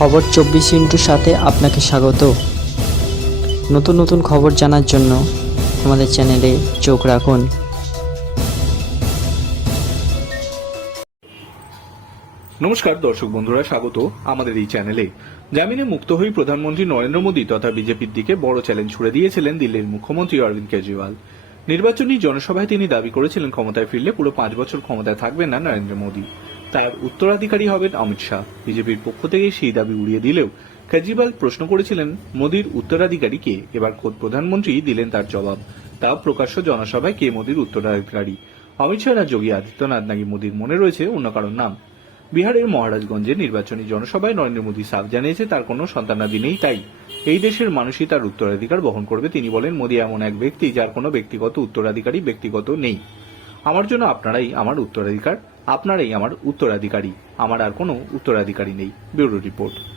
খবর চব্বিশ ইন্টুর সাথে আপনাকে স্বাগত। নতুন নতুন খবর জানার জন্য আমাদের চ্যানেলে চোখ রাখুন। নমস্কার দর্শক বন্ধুরা, স্বাগত আমাদের এই চ্যানেলে। জামিনে মুক্ত হয়ে প্রধানমন্ত্রী নরেন্দ্র মোদী তথা বিজেপির দিকে বড় চ্যালেঞ্জ ছুড়ে দিয়েছিলেন দিল্লির মুখ্যমন্ত্রী অরবিন্দ কেজরিওয়াল। নির্বাচনী জনসভায় তিনি দাবি করেছিলেন, ক্ষমতায় ফিরলে পুরো পাঁচ বছর ক্ষমতায় থাকবেন না নরেন্দ্র মোদী। তার উত্তরাধিকারী হবেন অমিত শাহ। বিজেপির পক্ষ থেকে সেই দাবি উড়িয়ে দিলেও কেজরিওয়াল প্রশ্ন করেছিলেন, মোদীর উত্তরাধিকারী কে? এবার খোদ প্রধানমন্ত্রী দিলেন তার জবাব। তা প্রকাশ্য জনসভায় কে মোদীর উত্তরাধিকারী? অমিত শাহ যোগী আদিত্যনাথ নাকি মোদীর মনে রয়েছে অন্য কারোর নাম? বিহারের মহারাজগঞ্জে নির্বাচনী জনসভায় নরেন্দ্র মোদী সাফ জানিয়েছে, তার কোনো সন্তানাদি নেই তাই। এই দেশের মানুষই তার উত্তরাধিকার বহন করবে, তিনি বলেন, মোদী এমন এক ব্যক্তি যার কোনো ব্যক্তিগত উত্তরাধিকারী ব্যক্তিগত নেই। আমার জন্য আপনারাই আমার উত্তরাধিকার। আপনারাই আমার উত্তরাধিকারী। আমার আর কোনো উত্তরাধিকারী নেই। Bureau report.